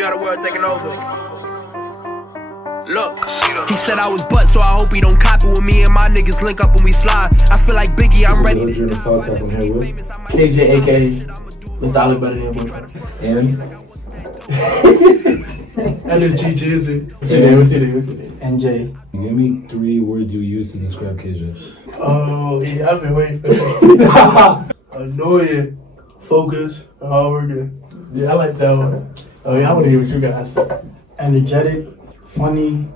you how the world taking over. Look, he said I was butt, so I hope he don't copy with me and my niggas link up when we slide. I feel like Biggie, I'm ready to die. KJ, aka Mr. Dollar Better Than Boyfriend. And Jancy Jason. What's your name? NJ. Give me 3 words you use to describe KJ. Oh, yeah, I've been waiting for that. Annoying, focused, hardworking. Yeah, I like that one. Oh, yeah, I want to hear what you guys say. Energetic, funny,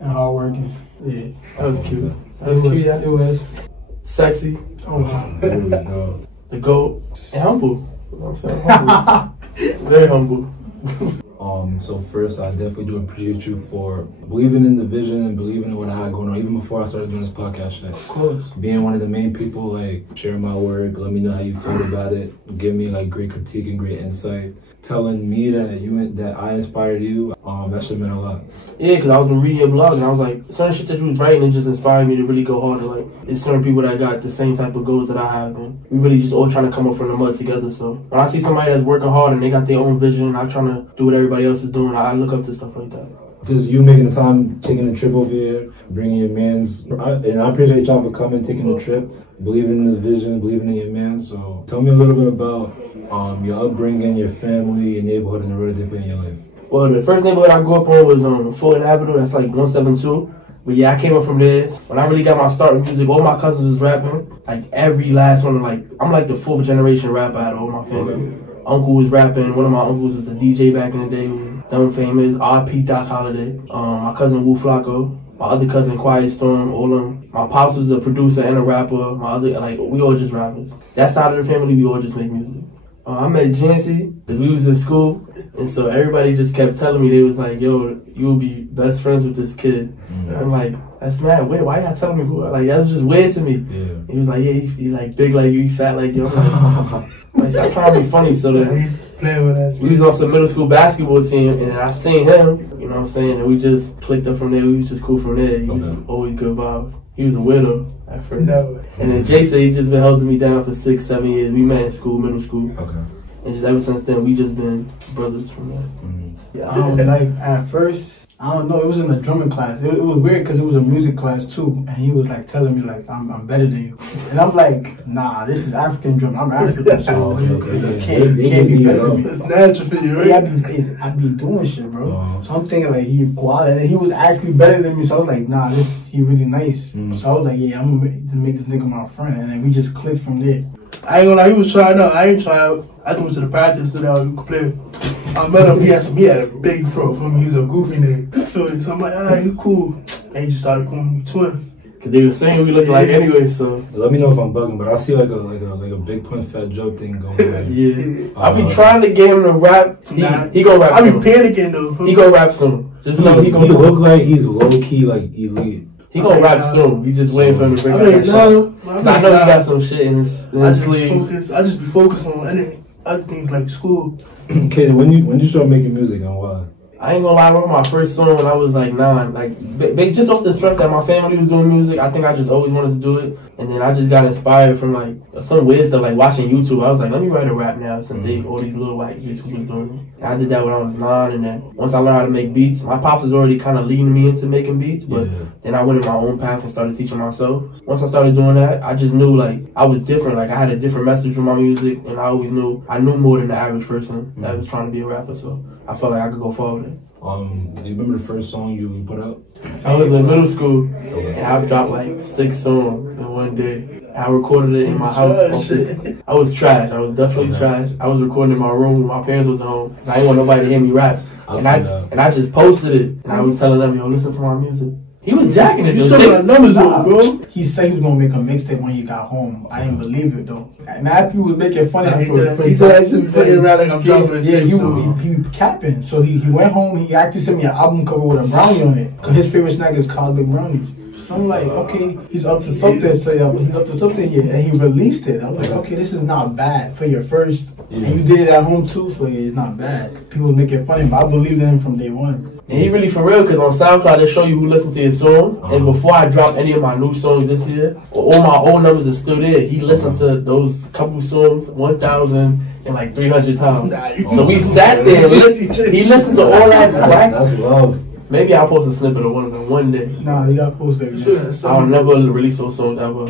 and hardworking. Yeah, that was cute. That was cute, yeah, it was. Sexy. Oh, wow. The GOAT. And humble. You know what I'm saying? Humble. Very humble. So first, I definitely do appreciate you for believing in the vision and believing in what I had going on, even before I started doing this podcast shit. Of course. Being one of the main people, like, sharing my work, let me know how you feel about it, give me, like, great critique and great insight, telling me that I inspired you, that shit meant a lot. Yeah, because I was reading your blog, and I was like, certain shit that you was writing, it just inspired me to really go harder. Like, it's certain people that got the same type of goals that I have, and we really just all trying to come up from the mud together. So when I see somebody that's working hard and they got their own vision, I'm trying to do what everybody else is doing, I look up to stuff like that. Just you making the time, taking a trip over here, bringing your mans, and I appreciate y'all for coming, taking the trip, believing in the vision, believing in your man. So tell me a little bit about your upbringing, your family, your neighborhood, and the role they play in your life. Well, the first neighborhood I grew up on was Fulton Avenue. That's like 172. But yeah, I came up from there. When I really got my start in music, all my cousins was rapping. Like every last one, like I'm like the 4th generation rapper out of all my family. Uncle was rapping. One of my uncles was a DJ back in the day. He was dumb famous. R.P. Doc Holliday. My cousin Wu Flacco. My other cousin Quiet Storm. All them. My pops was a producer and a rapper. My other, like, we all just rappers. That side of the family, we all just make music. I met Jancy because we was in school, and so everybody just kept telling me, they was like, yo, you will be best friends with this kid. And I'm like, that's mad weird. Why y'all telling me who? Like, that was just weird to me. Yeah. He was like, yeah, he like big like you, he fat like you. I'm like, stop trying to be funny. So then playing with us. We was on some middle school basketball team, and then I seen him, you know what I'm saying, and we just clicked up from there. We was just cool from there. He was always good vibes. He was a widow at first. No. And then Jason, he just been holding me down for 6-7 years. We met in school, middle school. Okay. And just ever since then, we just been brothers from there. Yeah, I don't like, at first, I don't know, it was in a drumming class. It was weird because it was a music class too. And he was like telling me like, I'm better than you. And I'm like, nah, this is African drum. I'm African, so you can't be better than me. It's natural for you, right? Yeah, I be doing shit, bro. So I'm thinking like, he quality. And he was actually better than me. So I was like, nah, he really nice. So I was like, yeah, I'm going to make this nigga my friend. And then we just clicked from there. I ain't gonna lie, he was trying out. I ain't trying out. I just went to the practice so that we could play. I met him, he had a big fro for me. He was a goofy nigga. So I'm like, alright, you cool. And he just started calling me twin. Cause they were saying we look like anyway, so. Let me know if I'm bugging, but I see like a big point fat joke thing going on. Yeah. I be trying to get him to rap. He gonna rap soon. I be panicking though. He gonna rap soon. Just know he gonna look like he's low key like elite. He gonna rap soon. We just waiting for him to bring out that shit. Cause I know he got some shit in his sleeve. I just be focused on other things like school. Okay, when you start making music and why? I ain't gonna lie, I wrote my first song when I was like 9. Like, just off the strength that my family was doing music, I think I just always wanted to do it. And then I just got inspired from like some weird stuff, like watching YouTube. I was like, let me write a rap now since all these little white YouTubers doing it. And I did that when I was 9, and then once I learned how to make beats, my pops was already kind of leading me into making beats, but then I went in my own path and started teaching myself. Once I started doing that, I just knew like I was different. Like I had a different message with my music, and I always knew I knew more than the average person that was trying to be a rapper. So I felt like I could go far with it. Do you remember the first song you put out? I was in middle school, and I dropped like 6 songs in one day. I recorded it in my house. I was trash. I was definitely trash. I was recording in my room when my parents wasn't home. I didn't want nobody to hear me rap. And I just posted it, and I was telling them, yo, listen for my music. He was jacking it. You still got numbers though, bro. He said he was gonna make a mixtape when he got home. I didn't believe it though. And now people was making fun of him. He thought I should be putting around like I'm dropping a tape. Yeah, he capping. So he went home. He actually sent me an album cover with a brownie on it. Cause his favorite snack is cosmic brownies. I'm like, okay, he's up to something. So yeah, he's up to something here, and he released it. I'm like, okay, this is not bad for your first. And you did it at home too, so yeah, it's not bad. People was making fun of him, but I believed in him from day one. And he really for real, because on SoundCloud they show you who listened to his songs. And before I drop any of my new songs this year, all my old numbers are still there. He listened to those couple songs 1,000, in like 300 times. Nah, So we sat there and listened. He listened to all that black. That's love. Maybe I'll post a snippet of one of them one day. Nah, you gotta post that. I'll never release those songs ever.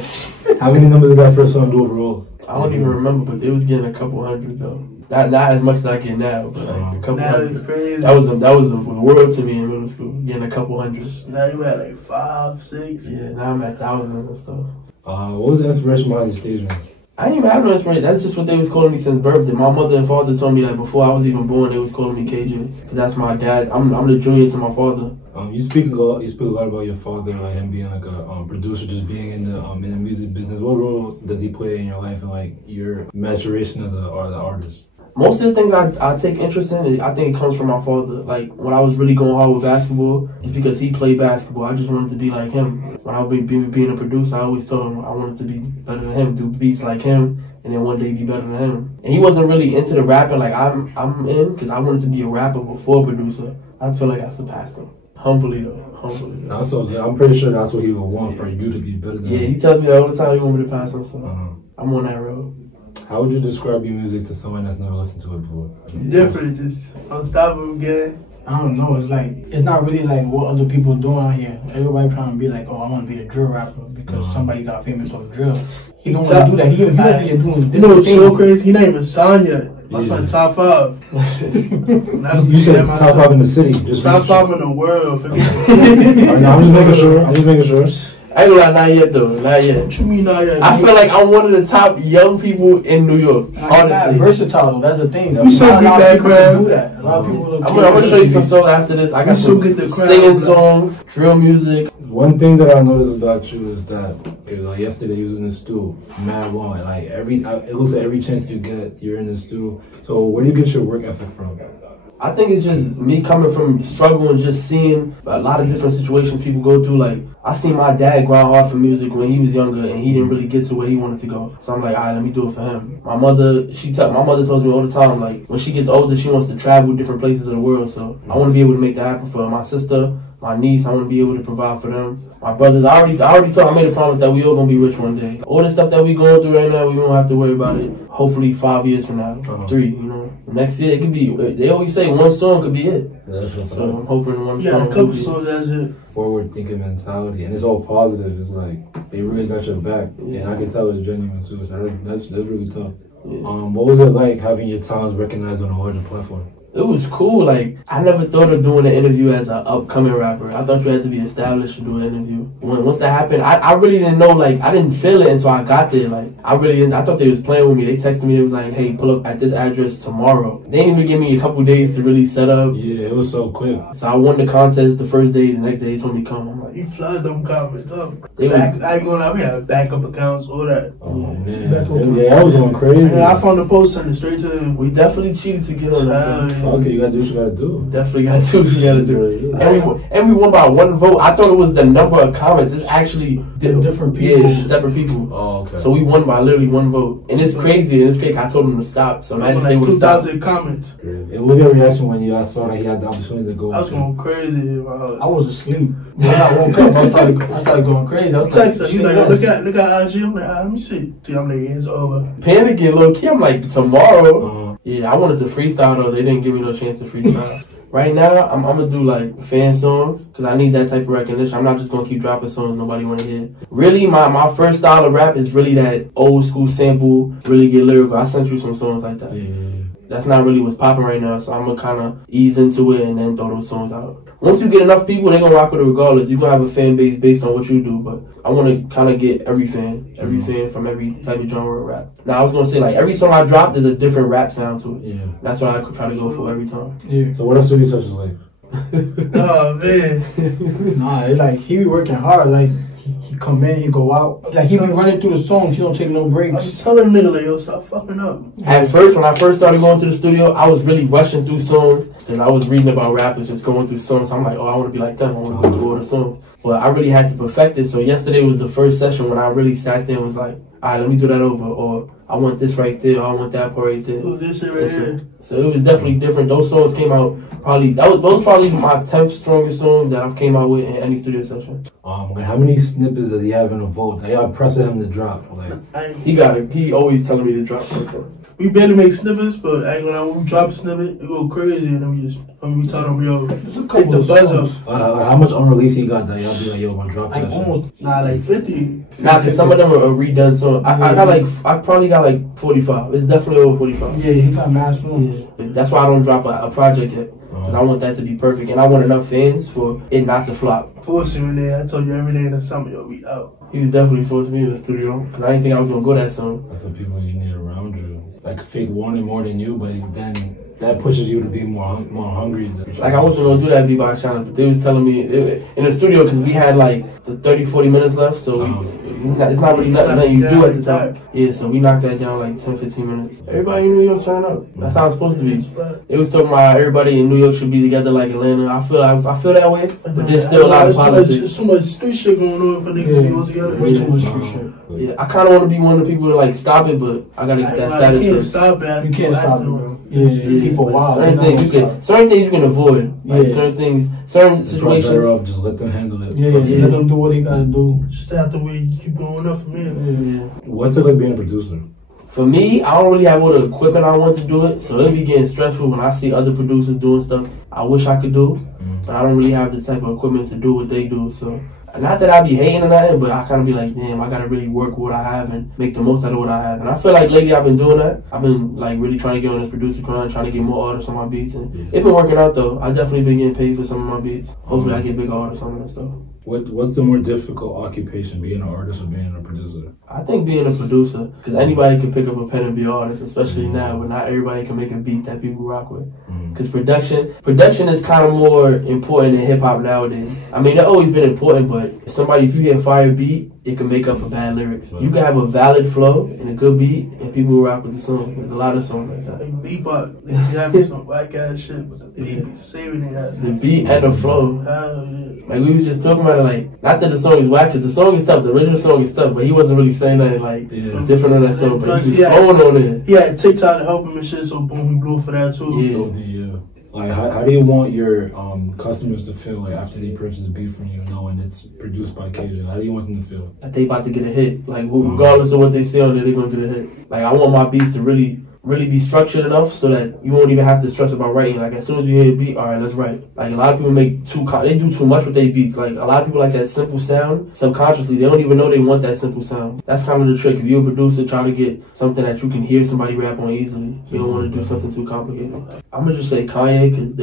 How many numbers did that first song do overall? I don't even remember, but they was getting a couple hundred though. Not as much as I get now, but like a couple hundred. That's crazy. That was the world to me in middle school, getting a couple hundred. Now you at like 5, 6. Yeah, now I'm at thousands and stuff. What was the inspiration behind your stage name? I didn't even have no inspiration. That's just what they was calling me since birthday. My mother and father told me that before I was even born, they was calling me KJ. Because that's my dad. I'm the junior to my father. You speak a lot about your father, like him being like a producer, just being in the music business. What role does he play in your life and like your maturation as an artist? Most of the things I take interest in, I think it comes from my father. Like, when I was really going hard with basketball, it's because he played basketball. I just wanted to be like him. When I was being a producer, I always told him I wanted to be better than him, do beats like him, and then one day be better than him. And he wasn't really into the rapping like I'm in, because I wanted to be a rapper before a producer. I feel like I surpassed him. Humbly though, humbly. That's okay. I'm pretty sure that's what he would want, for you to be better than him. Yeah, he tells me that all the time. He wants me to pass him, so I'm on that road. How would you describe your music to someone that's never listened to it before? Different, just unstoppable, gang. I don't know. It's like, it's not really like what other people doing out here. Everybody trying to be like, oh, I want to be a drill rapper because somebody got famous on drill. He don't want to do that. He doing different things. You know what's so crazy? He not even signed yet. My son top 5. You said top 5 in the city. Just top 5 in the world. I'm just making sure. I ain't gonna lie, not yet though, not yet. What you mean not yet? I feel like I'm one of the top young people in New York. Honestly, versatile. That's the thing. We so get that crowd. Do that. A lot of people. I'm gonna show you some songs after this. I got some singing songs, drill music. One thing that I noticed about you is that, like yesterday you was in the studio, mad long. Like it looks like every chance you get, you're in the studio. So where do you get your work ethic from? I think it's just me coming from struggle and just seeing a lot of different situations people go through. Like, I seen my dad grind hard for music when he was younger and he didn't really get to where he wanted to go. So I'm like, all right, let me do it for him. My mother tells me all the time, like, when she gets older, she wants to travel different places of the world. So I want to be able to make that happen for her. My sister, my niece, I want to be able to provide for them. My brothers, I made a promise that we all gonna be rich one day. All the stuff that we going through right now, we don't have to worry about it. Hopefully 5 years from now, 3, you know. Next year it could be, they always say one song could be it. So I'm hoping one song. Yeah, a couple songs, that's it. Forward thinking mentality, and it's all positive. It's like they really got your back, and I can tell it's genuine too. So that's really tough. Yeah. What was it like having your talents recognized on a larger platform? It was cool. Like, I never thought of doing an interview as an upcoming rapper. I thought you had to be established to do an interview. Once that happened, I really didn't know, like, I didn't feel it until I got there. Like, I really didn't. I thought they was playing with me. They texted me, they was like, hey, pull up at this address tomorrow. They didn't even give me a couple days to really set up. Yeah, it was so quick. So I won the contest the first day. The next day, they told me to come. I'm like, you flooded them comments up. I ain't going out. We had backup accounts, all that. Oh, man. Yeah, I was going crazy. And I found the post and straight to him. We definitely cheated to get on that. Okay, you got to do what you got to do. Definitely got to do what you got to do. And we won by 1 vote. I thought it was the number of comments. It's actually different people. Yeah, it's separate people. Oh, okay. So we won by literally 1 vote. And it's crazy. I told them to stop. So imagine like they would 2,000 comments. It was your reaction when you saw that he had the opportunity to go? I was going crazy. I was asleep. When I woke up, I started going crazy. I texted her. She's like, look at IG. I'm like, let me see. See, I'm like, it's over. Panicking, low key. I'm like, tomorrow. Yeah, I wanted to freestyle though. They didn't give me no chance to freestyle. Right now, I'm gonna do like fan songs because I need that type of recognition. I'm not just gonna keep dropping songs nobody wanna hear. Really, my first style of rap is really that old school sample, really get lyrical. I sent you some songs like that. Yeah. That's not really what's popping right now, so I'm gonna kind of ease into it and then throw those songs out. Once you get enough people, they're gonna rock with it regardless. You're gonna have a fan base based on what you do, but I wanna kind of get every fan from every type of genre of rap. Now, I was gonna say, like, every song I drop, there's a different rap sound to it. Yeah. That's what I try to go for every time. Yeah. So what else do these such like? Oh, man. Nah, it's like, he be working hard, like, he come in, he go out. Like, he be running through the songs, he don't take no breaks. I'm telling nigga, like, yo, stop fucking up. At first, when I first started going to the studio, I was really rushing through songs because I was reading about rappers just going through songs. So I'm like, oh, I want to be like them. I want to go through all the songs. But I really had to perfect it. So yesterday was the first session when I really sat there and was like, all right, let me do that over. Or I want this right there. Or I want that part right there. Oh, this shit right here. So it was definitely different. Those songs came out those probably my 10th strongest songs that I've came out with in any studio session. How many snippets does he have in a vault? Y'all pressing him to drop? Like, he always telling me to drop something. we barely make snippets, but I ain't gonna when we drop a snippet, it go crazy, and then we tell them, yo, hit the buzz up. How much unreleased you got that y'all be like, yo, I'm gonna drop Like that almost, shit? Nah, like 50. Nah, cause some of them are redone. So I probably got like 45. It's definitely over 45. Yeah, he got mad songs. Yeah. That's why I don't drop a project yet. Cause I want that to be perfect, and I want enough fans for it not to flop. Forcing me there, I told you every day in the summer, yo, we out. He was definitely forcing me in the studio, cause I didn't think I was gonna go that soon. That's the people you need around you. Like fake wanting more than you, but then that pushes you to be more hungry. Like I wasn't gonna do that beat by China, but they was telling me in the studio because we had like the 30-40 minutes left, so it's not really nothing you do at the time. Yeah, so we knocked that down like 10-15 minutes. Everybody in New York turn up. That's how it's supposed to be. They was talking about everybody in New York should be together like Atlanta. I feel that way, but there's still a lot of politics. There's so much street shit going on for niggas to be all together. Way too much street shit. Yeah, I kind of want to be one of the people to like stop it, but I gotta get that status You can't first. stop it. You can't stop it, bro. Yeah, people wild. Certain things you can avoid. Like certain situations. Better off just let them handle it. Yeah, let them do what they gotta do. Just have to wait, keep going up from here. Yeah. What's it like being a producer? For me, I don't really have all the equipment I want to do it, so it'll be getting stressful when I see other producers doing stuff I wish I could do, but I don't really have the type of equipment to do what they do. So, not that I be hating or nothing, but I kind of be like, damn, I gotta really work with what I have and make the most out of what I have. And I feel like lately I've been doing that. I've been like really trying to get on this producer grind, trying to get more artists on my beats, and it's been working out though. I definitely been getting paid for some of my beats. Hopefully I get bigger artists on that stuff. What's the more difficult occupation, being an artist or being a producer? I think being a producer, because anybody can pick up a pen and be an artist, especially now, but not everybody can make a beat that people rock with. Because production is kind of more important in hip hop nowadays. I mean, it's always been important, but if you hear a fire beat, it can make up for bad lyrics. You can have a valid flow and a good beat, and people will rock with the song. There's a lot of songs like that. Like bebop, they have some whack ass shit, but the beat be saving it ass. The beat and the flow. Hell yeah. Like we were just talking about it, like not that the song is whack, because the song is tough. The original song is tough, but he wasn't really saying nothing like different on that song. But he was flowing on it. He had TikTok to help him and shit, so boom, he blew for that too. Yeah. Like, how do you want your customers to feel like after they purchase a beat from you, knowing it's produced by KJ? How do you want them to feel? That they about to get a hit. Like regardless of what they say on there, they're gonna get a hit. Like I want my beats to really be structured enough so that you won't even have to stress about writing. Like as soon as you hear a beat, all right, let's write. Like a lot of people they do too much with their beats. Like a lot of people like that simple sound subconsciously. They don't even know they want that simple sound. That's kind of the trick. If you're a producer, try to get something that you can hear somebody rap on easily. You don't want to do something too complicated. I'm gonna just say Kanye, because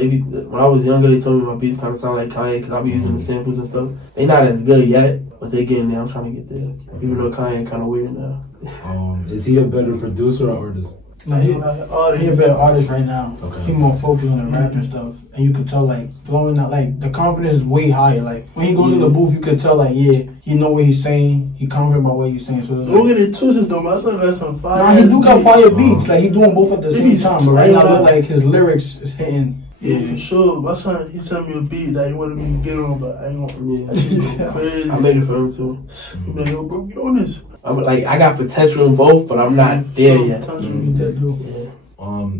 when I was younger, they told me my beats kind of sound like Kanye because I be using the samples and stuff. They not as good yet, but they getting there. I'm trying to get there. Even though Kanye kind of weird now. Is he a better producer or artist? Nah, he a better artist right now. Okay. He more focused on the rap and stuff, and you could tell like flowing out, like the confidence is way higher. Like when he goes in the booth, you could tell like he know what he's saying. He confident about what he's saying. So don't get it twisted though, man. I still got some fire. Nah, he do got fire beats. Like he doing both at the same time. But right now, look like his lyrics is hitting. Yeah, for sure. My son, he sent me a beat that he wanted me to get on, but I ain't gonna. Crazy. I made it for him too. He like, yo, bro, get on this. I got potential in both, but I'm not there yet.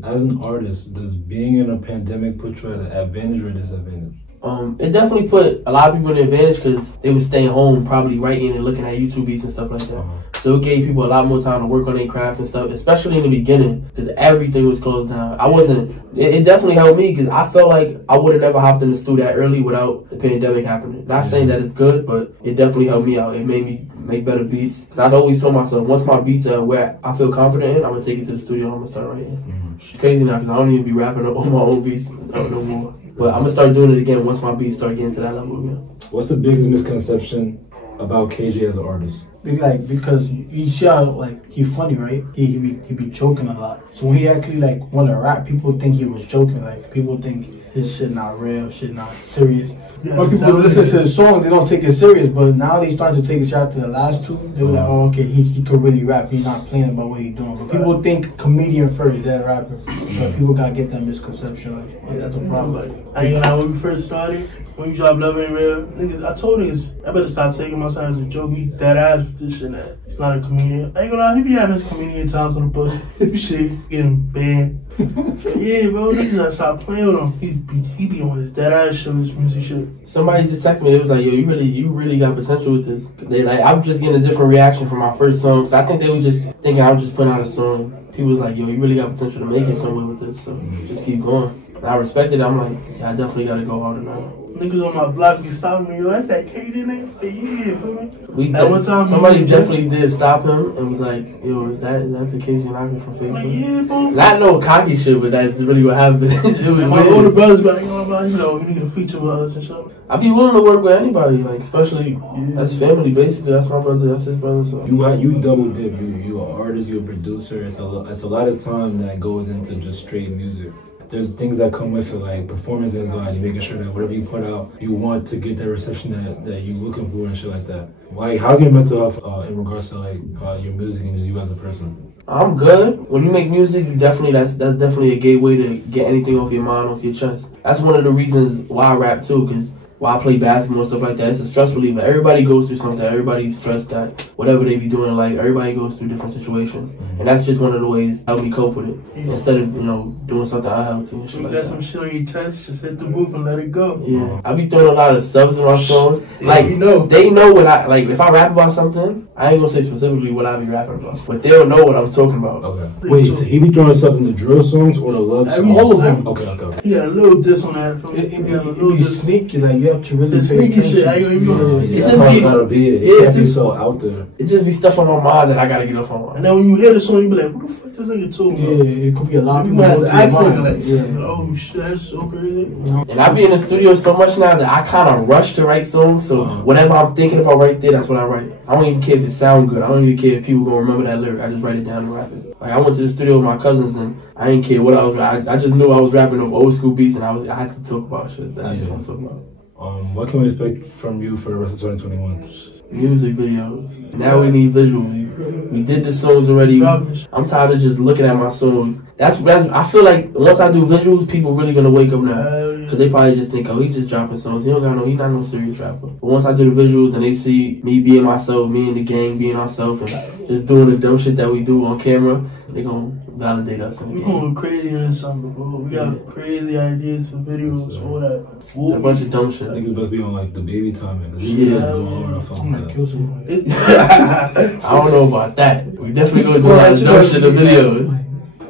As an artist, does being in a pandemic put you at an advantage or a disadvantage? It definitely put a lot of people in an advantage because they were staying home, probably writing and looking at YouTube beats and stuff like that. So it gave people a lot more time to work on their craft and stuff, especially in the beginning because everything was closed down. It definitely helped me because I felt like I would have never hopped in the studio that early without the pandemic happening. Not saying that it's good, but it definitely helped me out. It made me make better beats. Because I'd always told myself, once my beats are where I feel confident in, I'm going to take it to the studio and I'm going to start writing. It's crazy now because I don't even be rapping on my own beats no more. But I'm going to start doing it again once my beats start getting to that level again. What's the biggest misconception about KJ as an artist? Like, because you see how, like, he's funny, right? He be joking a lot. So when he actually, like, want to rap, people think he was joking. Like, people think his shit not real, shit not serious. Yeah, when people listen to his song, they don't take it serious. But now they starting to take it serious after the last two. They're like, oh, okay, he could really rap. He's not playing about what he's doing. But people think comedian first, then rapper. But people got to get that misconception. Like, yeah, that's a problem. Like, I ain't gonna lie, when we first started, when you drop Love Ain't Real, niggas, I told niggas, I better stop taking my son as a joke. He dead ass with this shit now. He's not a comedian. I ain't gonna lie, he be having his comedian times on the book. Shit, getting banned. Yeah, bro, niggas gotta stop playing with him. He be on his dead ass shit, his music shit. Somebody just texted me, they was like, yo, you really got potential with this. I'm just getting a different reaction from my first song. Cause I think they was just thinking I was just putting out a song people was like, yo, you really got potential to make it somewhere with this, so just keep going. And I respected it. I'm like, yeah, I definitely gotta go harder now. Niggas on my block be stopping me, yo, that's that KD nigga? Yeah, feel me? At one time, somebody definitely did stop him and was like, yo, is that the case you're knocking from Facebook? Like, yeah, bro. Not no cocky shit, but that's really what happened. It was my weird. older brothers be like, you know, you need a feature with us and shit. I'd be willing to work with anybody, like, especially that's family, basically. That's my brother, that's his brother, so. You double dip, you an artist, you a producer. It's a lot of time that goes into just straight music. There's things that come with it, like performance anxiety, making sure that whatever you put out, you want to get that reception that you're looking for and shit like that. Like, how's your mental health in regards to like your music and just you as a person? I'm good. When you make music, you definitely that's definitely a gateway to get anything off your mind, off your chest. That's one of the reasons why I rap too, because why I play basketball and stuff like that. It's a stress reliever. Everybody goes through something. Everybody's stressed that whatever they be doing in life, everybody goes through different situations. And that's just one of the ways help me cope with it. Instead of, doing something unhealthy and shit like that. You got some shit on your chest, just hit the roof and let it go. Yeah. I be throwing a lot of subs in my songs. Like, they know what I, like, if I rap about something, I ain't gonna say specifically what I be rapping about. But they'll know what I'm talking about. Okay. Wait, so he be throwing subs in the drill songs or the love songs? All of them. Okay. Yeah, a little diss on that. It be sneaky, like, you have to really the sneaky shit. I ain't even that's how it's gotta be. It can't be so out there. It just be stuff on my mind that I gotta get off on. And then when you hear the song, you be like, what the fuck this nigga talking about? Yeah, it could be a lot of people. Oh shit, that's so crazy. And I be in the studio so much now that I kind of rush to write songs. So whatever I'm thinking about right there, that's what I write. I don't even care if it sounds good. I don't even care if people gonna remember that lyric. I just write it down and rap it. Like, I went to the studio with my cousins and I didn't care what I was. I just knew I was rapping off old school beats and I had to talk about shit that I just want to talk about. What can we expect from you for the rest of 2021? Music videos. Now we need visuals. We did the songs already. I'm tired of just looking at my songs. That's I feel like once I do visuals, people really gonna wake up now. Cause they probably just think, oh, he just dropping songs. He not no serious rapper. But once I do the visuals and they see me being myself, me and the gang being ourselves, and just doing the dumb shit that we do on camera, they gonna validate us in the game. We're going crazy in the summer, bro. We got crazy ideas for videos, all that. A bunch of dumb shit. I think it's supposed to be on like the baby time. I don't know about that. We definitely gonna do a lot of dumb shit in the videos.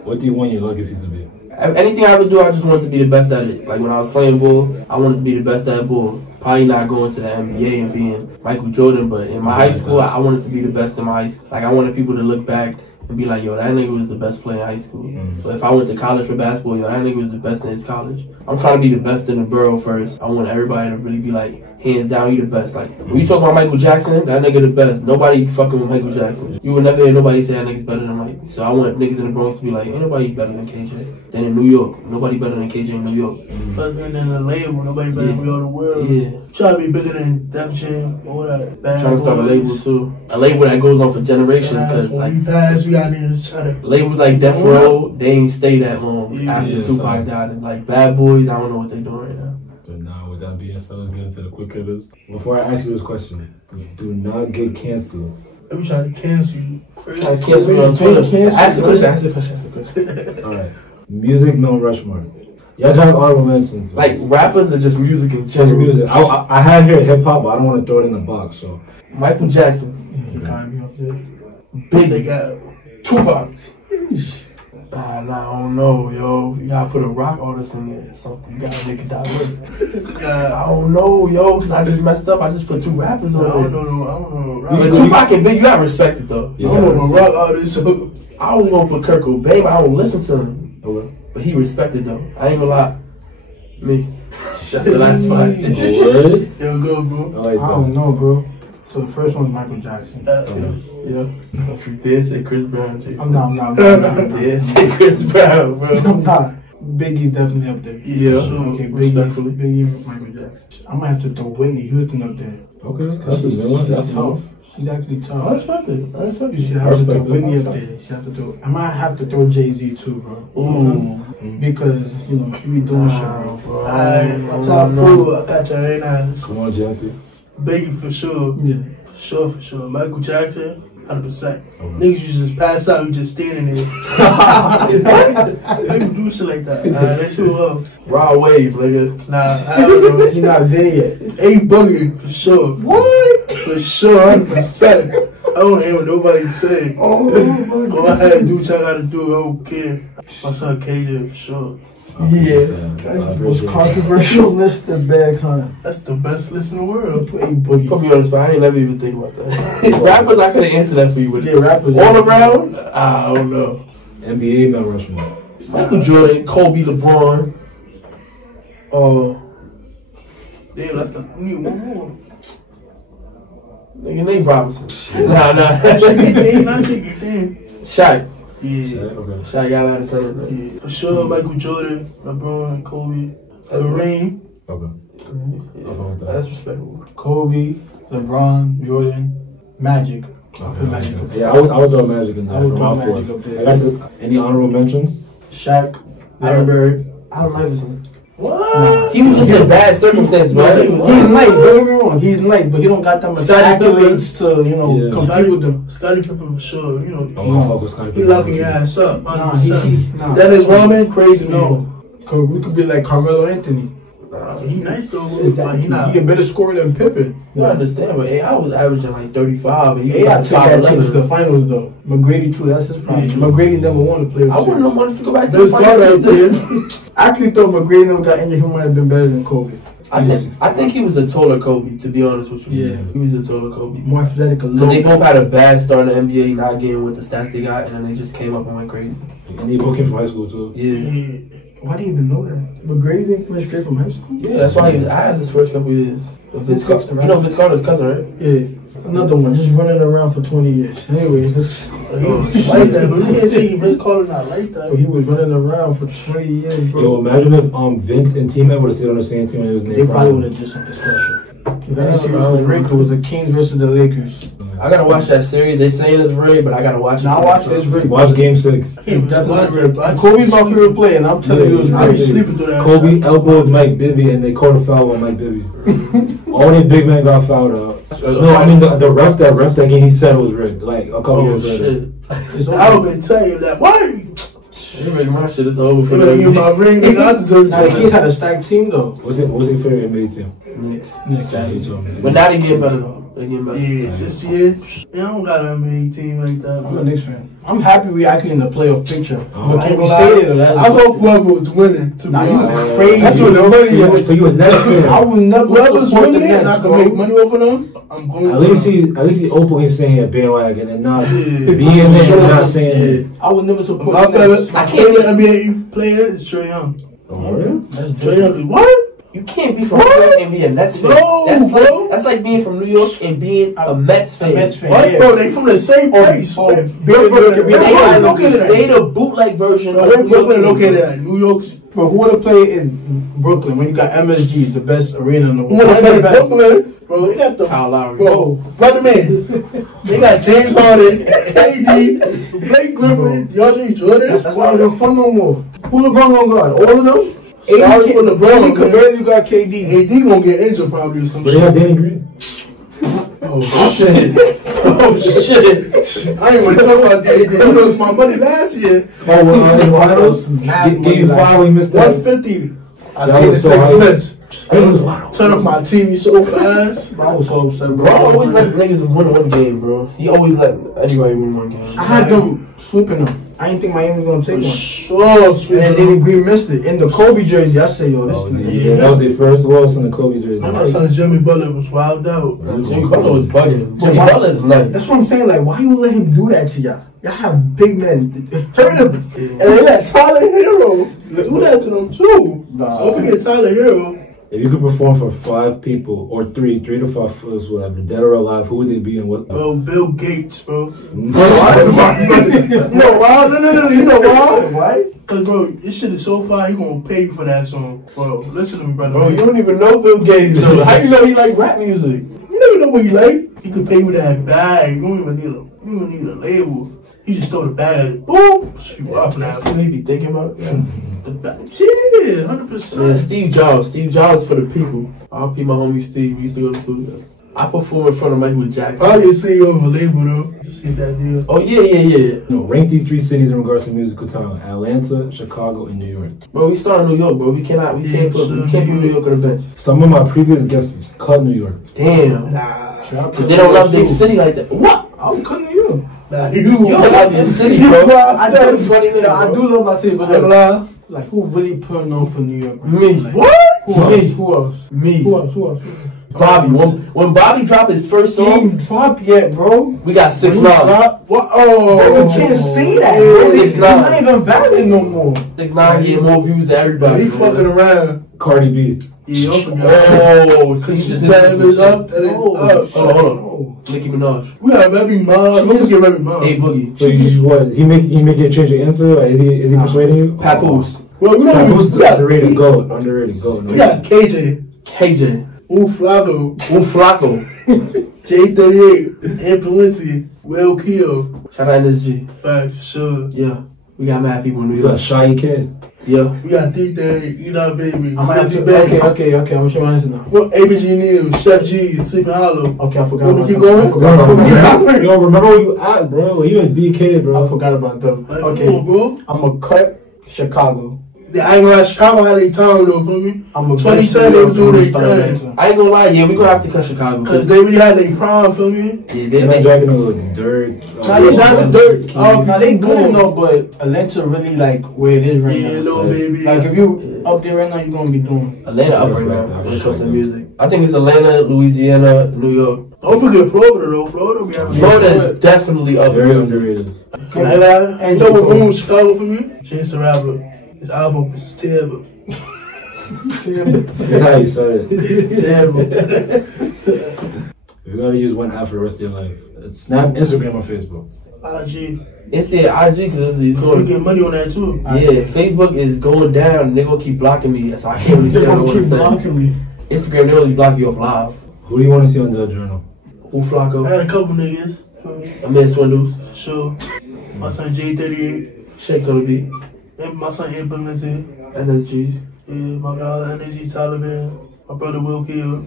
What do you want your legacy to be? Anything I ever do, I just want to be the best at it. Like when I was playing ball, I wanted to be the best at ball. Probably not going to the NBA and being Michael Jordan, but in my high school, I wanted to be the best in my high school. Like, I wanted people to look back and be like, yo, that nigga was the best player in high school. But if I went to college for basketball, yo, that nigga was the best in his college. I'm trying to be the best in the borough first. I want everybody to really be like, hands down, you the best. Like, when you talk about Michael Jackson, that nigga the best. Nobody fucking with Michael Jackson. You would never hear nobody say that nigga's better than Mike. So I want niggas in the Bronx to be like, ain't nobody better than KJ. Then in New York, nobody better than KJ in New York. Fucking in the label, nobody better than all the world. Yeah. Try to be bigger than Def Jam, all that. Trying to start a label too. A label that goes on for generations. Cause like, we pass, we got niggas trying to. Labels like Death Row, they ain't stay that long after Tupac died. And like Bad Boys, I don't know what they doing right now. So now, with that being said, let's get into the quick hitters. Before I ask you this question, do not get canceled. Let me try to cancel you. Try to cancel me on Twitter. Ask the question. Alright. Music, no Rushmore. Y'all have honorable mentions. Like rappers or just music in general? Just music. I had here hip hop, but I don't want to throw it in the box. So Michael Jackson. Big. They got Tupac. Nah, I don't know, yo. You gotta put a rock artist in there. Something. You gotta make it diverse. I don't know, yo, because I just messed up. I just put two rappers on there. I don't know. But Tupac and Big, you gotta respect it, though. I don't know rock artists. I was gonna put Kurt Cobain, but I don't listen to him. Okay. But he respected, though. I ain't gonna lie. Me. That's the last spot. Yo, go, bro. I don't know, bro. So the first one was Michael Jackson. Yeah. Don't you dare say Chris Brown, Jason. I'm not. Dare say Chris Brown, bro. I'm not. Biggie's definitely up there. Yeah. Okay, Biggie, Michael Jackson. I might have to throw Whitney Houston up there. Okay, that's a good one. That's tough. She's actually tough. I respect it. You should have to throw Whitney up there. I might have to throw Jay-Z too, bro. Ooh. Because, you be doing shit, bro. Alright, my top four. I got you right now. Come on, Jancy. Biggie for sure. Yeah. For sure. Michael Jackson, 100%. Niggas, you just pass out, you just standing there. People do shit like that. That shit was Raw wave, nigga. Nah, I don't know. He not there yet. A Boogie, for sure. What? For sure, 100%. don't hear what nobody say. Oh my All I had to do what y'all gotta do. I don't care. My son KJ for sure. Yeah. That's the most controversial list of bag hunt. That's the best list in the world. You put me on the spot. I ain't never even think about that. Rappers, I could have answered that for you. But Yeah, rappers. all around, I don't know. NBA Mount Rushmore. Michael Jordan, Kobe, LeBron. They left a need one more. Nigga, Nate Robinson. Nah. Not Jiggy thing. Shaq. Yeah. Okay. Shaq got out of saying Yeah. For sure, Michael Jordan, LeBron, Kobe, Kareem. Okay. that. That's respectable. Kobe, LeBron, Jordan, Magic. I'll put Magic up there. Yeah, I would throw Magic in there. I would for throw my Magic fourth. up there. I got any honorable mentions? Shaq, Larry Bird. Allen Iverson. What? He was just in bad circumstances, bro. He's nice, don't get me wrong. He's nice, but he don't got that much Scottie accolades to, Yeah. compete with them. Scottie Pippen for sure. You I know, want to fuck with Scottie he Pippen. locking your ass up. Nah, 100%. nah. Dennis Rodman, crazy man. No. Cause we could be like Carmelo Anthony. He nice though. Bro. Like, he He not. a better scorer than Pippen. You understand, but AI was averaging like 35, and he Yeah, I was took like that team to the 5'11". finals though. McGrady too, that's his problem. Yeah. McGrady never won the playoff I wouldn't have wanted to go back to Vince the Carter out finals. there. I actually thought McGrady never got injured. He might have been better than Kobe. I think he was a taller Kobe, to be honest with you. Yeah. He was a taller Kobe. More athletic, a Because they little. both had a bad start in the NBA, not getting what the stats they got, and then they just came up and went crazy. And he both came from high school too. Yeah. Yeah. Why do you even know that? McGrady didn't play straight from high school? Yeah, that's why I asked his first couple years. Vince Carter, you know Vince Carter's cousin, right? Yeah. Another one, just running around for 20 years. Anyways, this, He was like that, but you can't say Vince Carter not like that. he was running around for 20 years, bro. Yo, imagine if Vince and T-Man would have stayed on the same team and his name. They probably would have did something special. If any series was rigged, it was the Kings versus the Lakers. I gotta watch that series. They saying it's rigged, but I gotta watch it. Now I watch this rigged. Watch Game 6. It's definitely rigged. Watch- Kobe's my favorite player, and I'm telling you, it was I be rigged. sleeping through that. Kobe shit. elbowed Mike Bibby and they called a foul on Mike Bibby. Only big man got fouled out. No, I mean the ref that game, he said it was rigged. Like a couple Oh years later. shit! It's I over. would been telling you that. Why? You ready my shit? It's over for You better give them. my ring, nigga. I deserve Now, the Kings to. had a stacked team, though. What's your favorite NBA team? Knicks. Yeah, you told me. But now they getting better though. They getting better. Yeah, this year, I don't got an NBA team like that. I'm a Knicks fan. I'm happy we actually in the playoff picture. Oh, But can we I stay there, though? I hope whoever was winning. To Nah, be you honest. crazy. That's what the money is. So you a Nets fan? I would never Whoever's support the winning and I Nets, can bro. make money off of them, I'm going. At least he openly saying a bandwagon and not Yeah. being there and not saying. I would never support My the Nets. favorite NBA player is Trae Young. That's Trae different. Young, what? You can't be from New York and be a Nets fan. No, bro. That's like being from New York and being a Mets fan. Mets fan. What, Yeah. bro? They from the same place. oh, Where Brooklyn, Where They Brooklyn the- located at? they the bootleg version Bro, of where New York Brooklyn team. located at? New York's. But who would have played in Brooklyn when you got MSG, the best arena in the Who world? wanna play Brooklyn? Bro, they got the Kyle Lowry. Bro, brother man, they got James Harden, AD, Blake Griffin, DeAndre Jordan. That's not even fun no more. Who LeBron gonna guard? All of them? Sorry for LeBron, He could man. barely got KD. AD gonna get injured probably or some But they got shit. Danny Green. Oh shit! Oh shit! I ain't want to talk about Danny Green. He lost my money last year. Oh, well, in finals, Mad game money 5 we missed that. 150. I That seen was this so nigga high. miss. It was wild. Turn off my TV so fast. I was so upset, Bro always let niggas win one game, bro. He always let anybody win one game. I had them sweeping them. I didn't think Miami was gonna take one. Sure, sweet. And then Danny Green missed it. In the Kobe jersey, I say, yo, this Oh, nigga. yeah, that was their first loss in the Kobe jersey. My son Jimmy Butler was wild out. Jimmy Butler was bugging. Jimmy Butler's nice. That's what I'm saying. Like, why you let him do that to y'all? Y'all have big men. Hurt him. And they got Tyler Hero. Do that to them too. Nah. Don't forget Tyler Hero. If you could perform for 5 people, or 3 to 5 folks, whatever, dead or alive, who would they be and what? Bro, Bill Gates, bro. No, You know why? No. You know why? Why? Cause bro, this shit is so far. He gonna pay you for that song, bro. Listen to me, brother. Bro, you don't even know Bill Gates. How you know he like rap music? You never know what you like. He can pay you that bag. You don't even need a label. You just throw the bag. Boom. You up now. That's what he be thinking about. Yeah. The bag. Yeah, 100%. Man, Steve Jobs for the people. I'll be my homie Steve. We used to go to school together. I perform in front of Michael Jackson. Probably a CEO of a label though. Just get that deal. Oh yeah. No, rank these 3 cities in regards to musical talent: Atlanta, Chicago, and New York. Bro, we started New York, bro. We can't put New York on the bench. Some of my previous guests cut New York. Damn. Nah. They don't love big city like that. What? I'm coming to you. Nah, You love your city, bro. I do love my city, but like, who really putting on for New York? Right? Me. Like, What? Who else? Me. Who else? Bobby. When Bobby dropped his first He song, ain't dropped yet, bro. we got 6ix9ine. What? Oh, Bro, you can't say that, bro. 6ix9ine. He's not even valid no more. 6ix9ine getting more views than everybody. he fucking around. Cardi B. Yeah, I forgot. Oh, so you just Time is up and it's up. Hold on. Nicki Minaj. We have every mom. Don't forget every mom. A Boogie. So you what? He make you change your answer? Like, is he persuading you? Papoose. Well, we don't Papoose is we got underrated goat. Underrated goat. We got KJ, KJ. Flacco, Flacco. J38, and Palencia, Will Keo. Shout out NSG. Facts for sure. Yeah. We got mad people in New You got York. Shy Kid. Yeah. We got D-Day, Eat Out Baby, I'm Busy Baby. okay. I'm gonna show my answer now. What ABG News, Chef G, Sleeping Hollow. Okay, I forgot Wanna about keep them. going? I forgot about them. Yo, remember what you asked, bro? Like, you in BK, bro. I forgot about them. Like, Okay, come on, bro. I'm gonna cut Chicago. I ain't gonna lie, Chicago had a time though, for me. I'm gonna 2010 they was doing their thing. I ain't gonna lie, yeah, we gonna have to cut Chicago. Cause they really had their prime, feel me? Yeah, They're not dragging a little dirt. Nah, they dragging dirt. Now they good enough, but Atlanta really like where it is right Yeah, now. little baby. Like if you up there right now, you're gonna be doing. Atlanta up right now when it comes to music. I think it's Atlanta, Louisiana, New York. Don't forget Florida though. Florida, we have Florida is definitely up Very there. underrated. And you know what ruined Chicago for me? Chance the Rapper. His album is terrible. That's how you said it. Terrible. You gotta use one app for the rest of your life. It's Snap, Instagram, or Facebook. IG. It's the IG because it's We going. get money on that too. Yeah, Facebook is going down. And they gonna keep blocking me, so I can't really say what I want to say. me. Instagram, they only block you off live. Who do you want to see on the journal? Who I Flacco? had a couple niggas. Feel me? Amir Swindles. For sure. My son J38. Shakes on the beat. And my son Implemented. NSG. Yeah, my guy Energy Taliban. My brother Will Kill.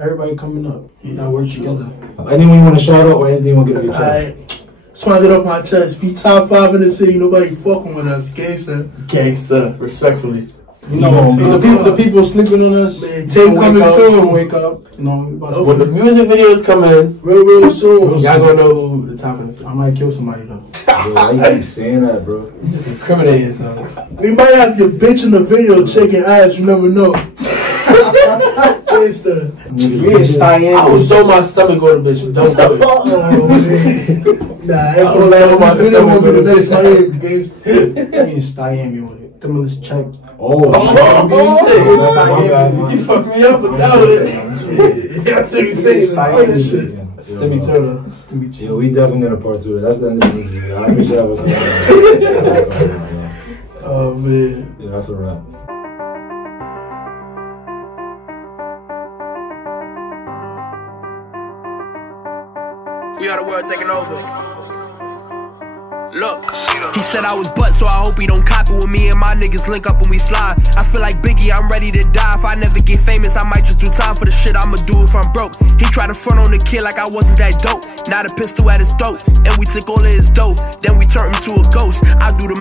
Everybody coming up. You gotta work together. Anyone you want to shout out or anything you want to get off your chest? Alright. Just want to get off my chest. Be top 5 in the city. Nobody fucking with us. Gangster. Gangsta, respectfully. You know, the people sleeping on us. Man, take coming soon. Wake up. You know, we about to When the music videos come in, Real soon. y'all gonna know who the top of the I might kill somebody though. Bro, why you keep saying that, bro? You just incriminating yourself. We might have your bitch in the video shaking ass. You never know. Gangster. I was so my stomach going to bitch. Don't do it. Oh, man. Nah, I ain't I gonna don't let know my about video stomach be the with next my head, gangster. Me and Stayami with it. Stimulus check. Oh, You fucked me up without it. Yeah, I think you say Stayami shit. shit. Stimmy Turner. Stimmy Yeah, we definitely got a part 2. That's the end of the interview. I wish that was. Oh man. Yeah, that's a wrap. We are the world taking over. Look, he said I was butt, so I hope he don't copy with me and my niggas link up when we slide. I feel like Biggie, I'm ready to die. If I never get famous, I might just do time for the shit I'ma do if I'm broke. He tried to front on the kid like I wasn't that dope. Now the pistol at his throat, and we took all of his dough. Then we turned him to a ghost. I do the